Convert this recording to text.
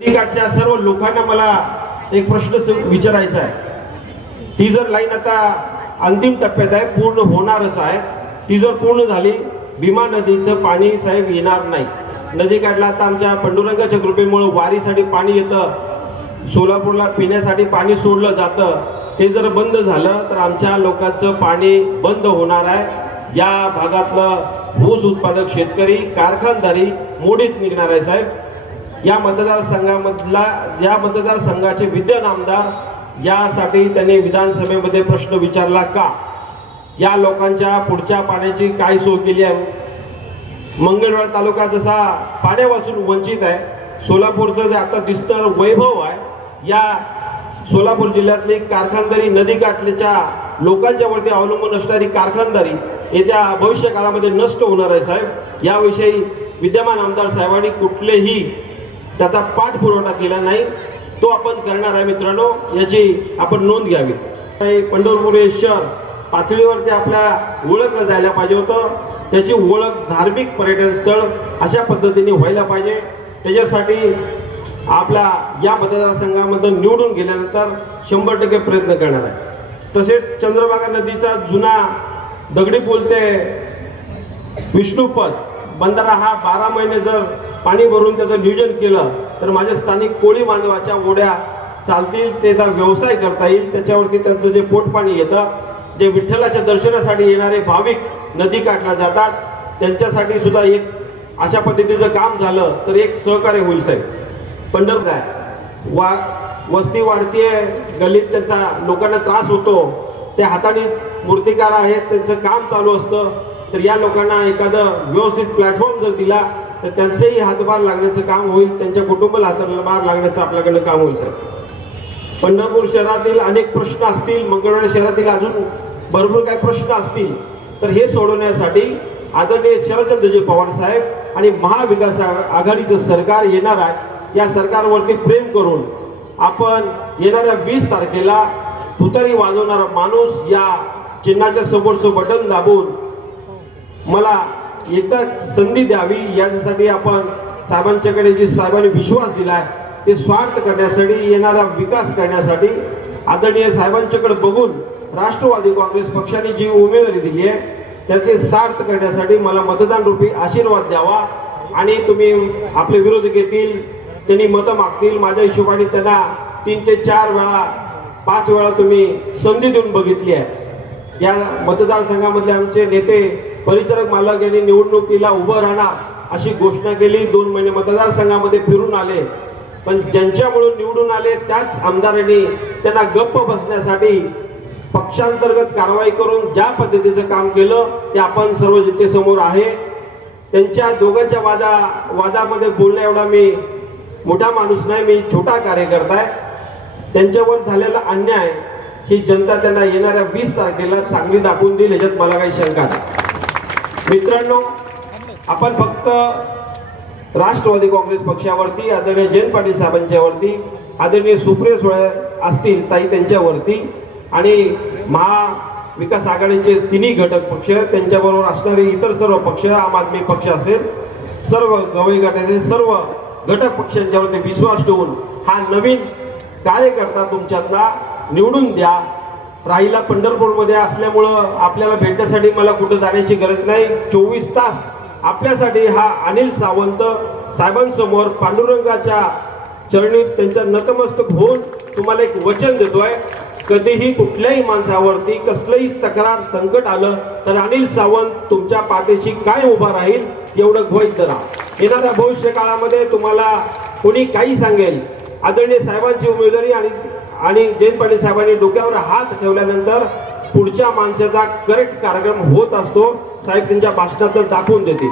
नदीकाठच्या सर्व लोकांना मला एक प्रश्न विचारायचा आहे. ती जर लाईन आता अंतिम टप्प्यात आहे पूर्ण होणारच आहे. ती जर पूर्ण झाली भीमा नदीचं पाणी साहेब येणार नाही. नदीकाठला आता आमच्या पांडुरंगाच्या कृपेमुळे वारीसाठी पाणी येतं. सोलापूरला पिण्यासाठी पाणी सोडलं जातं. ते जर बंद झालं तर आमच्या लोकांचं पाणी बंद होणार आहे. या भागातलं ऊस उत्पादक शेतकरी कारखानदारी मोडीत निघणार आहे साहेब. या मतदारसंघामधला या मतदारसंघाचे विद्यमान आमदार यासाठी त्यांनी विधानसभेमध्ये प्रश्न विचारला का? या लोकांच्या पुढच्या पाण्याची काय सोय केली आहे? मंगळवार तालुका जसा पाण्यापासून वंचित आहे सोलापूरचं जे आता दिसतं वैभव आहे या सोलापूर जिल्ह्यातली कारखानदारी नदी काठल्याच्या लोकांच्या वरती अवलंबून असणारी कारखानदारी येत्या भविष्य काळामध्ये नष्ट होणार आहे साहेब. याविषयी विद्यमान आमदार साहेबांनी कुठलेही त्याचा पाठपुरवठा केला नाही तो आपण करणार आहे मित्रांनो याची आपण नोंद घ्यावी. काही पंढरपूर हे शहर पातळीवरती आपल्या ओळखलं जायला पाहिजे होतं. त्याची ओळख धार्मिक पर्यटन स्थळ अशा पद्धतीने व्हायला पाहिजे. त्याच्यासाठी आपला या मतदारसंघामध्ये निवडून गेल्यानंतर शंभर टक्के प्रयत्न करणार आहे. तसेच चंद्रभागा नदीचा जुना दगडी पूल ते विष्णुपद बंधारा हा बारा महिने जर पाणी भरून त्याचं नियोजन केलं तर माझ्या स्थानिक कोळी बांधवाच्या ओढ्या चालतील त्याचा व्यवसाय करता येईल त्याच्यावरती त्यांचं जे पोटपाणी येतं जे विठ्ठलाच्या दर्शनासाठी येणारे भाविक नदी काठला जातात त्यांच्यासाठी सुद्धा एक अशा पद्धतीचं काम झालं तर एक सहकार्य होईल साहेब. पंढर काय वा वस्ती वाढतीये गल्लीत त्यांचा लोकांना त्रास होतो ते हाताने मूर्तिकार आहेत त्यांचं काम चालू असतं तर या लोकांना एखादं व्यवस्थित प्लॅटफॉर्म जर दिला तर त्यांचेही हातभार लागण्याचं काम होईल त्यांच्या कुटुंबाला हातभार लागण्याचं आपल्याकडे काम होईल साहेब. पंढरपूर शहरातील अनेक प्रश्न असतील मंगळवार शहरातील अजून भरपूर काही प्रश्न असतील तर हे सोडवण्यासाठी आदरणीय शरदचंद्रजी पवार साहेब आणि महाविकास आघाडीचं सरकार येणार आहे. या सरकारवरती प्रेम करून आपण येणाऱ्या वीस तारखेला तुतारी वाजवणारा माणूस या चिन्हाच्या समोरचं बटन दाबून मला एकदा संधी द्यावी याच्यासाठी आपण साहेबांच्याकडे जी साहेबांनी विश्वास दिलाय ते स्वार्थ करण्यासाठी येणारा विकास करण्यासाठी आदरणीय साहेबांच्याकडे बघून राष्ट्रवादी काँग्रेस पक्षाने जी उमेदवारी दिली आहे त्याचे सार्थ करण्यासाठी मला मतदान रूपी आशीर्वाद द्यावा आणि तुम्ही आपले विरोधक येतील त्यांनी मतं मागतील. माझ्या हिशोबाने त्यांना तीन ते चार वेळा पाच वेळा तुम्ही संधी देऊन बघितली आहे. या मतदारसंघामधले आमचे नेते परिचारक मालक यांनी निवडणुकीला उभं राहणार अशी घोषणा केली. दोन महिने मतदारसंघामध्ये फिरून आले. पण ज्यांच्यामुळे निवडून आले त्याच आमदारांनी त्यांना गप्प बसण्यासाठी पक्षांतर्गत कारवाई करून ज्या पद्धतीचं काम केलं ते आपण सर्व जनतेसमोर आहे. त्यांच्या दोघांच्या वादा वादामध्ये बोलण्या एवढा मी मोठा माणूस नाही मी छोटा कार्यकर्ता आहे. त्यांच्यावर झालेला अन्याय ही जनता त्यांना येणाऱ्या वीस तारखेला चांगली दाखवून देईल याच्यात मला काही शंका नाही. मित्रांनो आपण फक्त राष्ट्रवादी काँग्रेस पक्षावरती आदरणीय जयंत पाटील साहेबांच्यावरती आदरणीय सुप्रिया सुळे असतील ताई त्यांच्यावरती आणि महाविकास आघाडीचे तिन्ही घटक पक्ष त्यांच्याबरोबर असणारे इतर सर्व पक्ष आम आदमी पक्ष असेल सर्व गवई गटाचे सर्व घटक पक्षांच्यावरती विश्वास ठेवून हा नवीन कार्यकर्ता तुमच्यातला निवडून द्या. राहिला पंढरपूरमध्ये असल्यामुळं आपल्याला भेटण्यासाठी मला कुठं जाण्याची गरज नाही. चोवीस तास आपल्यासाठी हा अनिल सावंत साहेबांसमोर पांडुरंगाच्या चरणी त्यांच्या नतमस्तक होऊन तुम्हाला एक वचन देतोय. कधीही कुठल्याही माणसावरती कसलंही तक्रार संकट आलं तर अनिल सावंत तुमच्या पाठीशी काय उभा राहील एवढं ग्वाही धरा. येणाऱ्या भविष्य काळामध्ये तुम्हाला कोणी काही सांगेल. आदरणीय साहेबांची उमेदवारी आणि आणि जयंत पाटील साहेबांनी डोक्यावर हात ठेवल्यानंतर पुढच्या माणसाचा करेक्ट कार्यक्रम होत असतो. साहेब त्यांच्या भाषणात दाखवून देतील.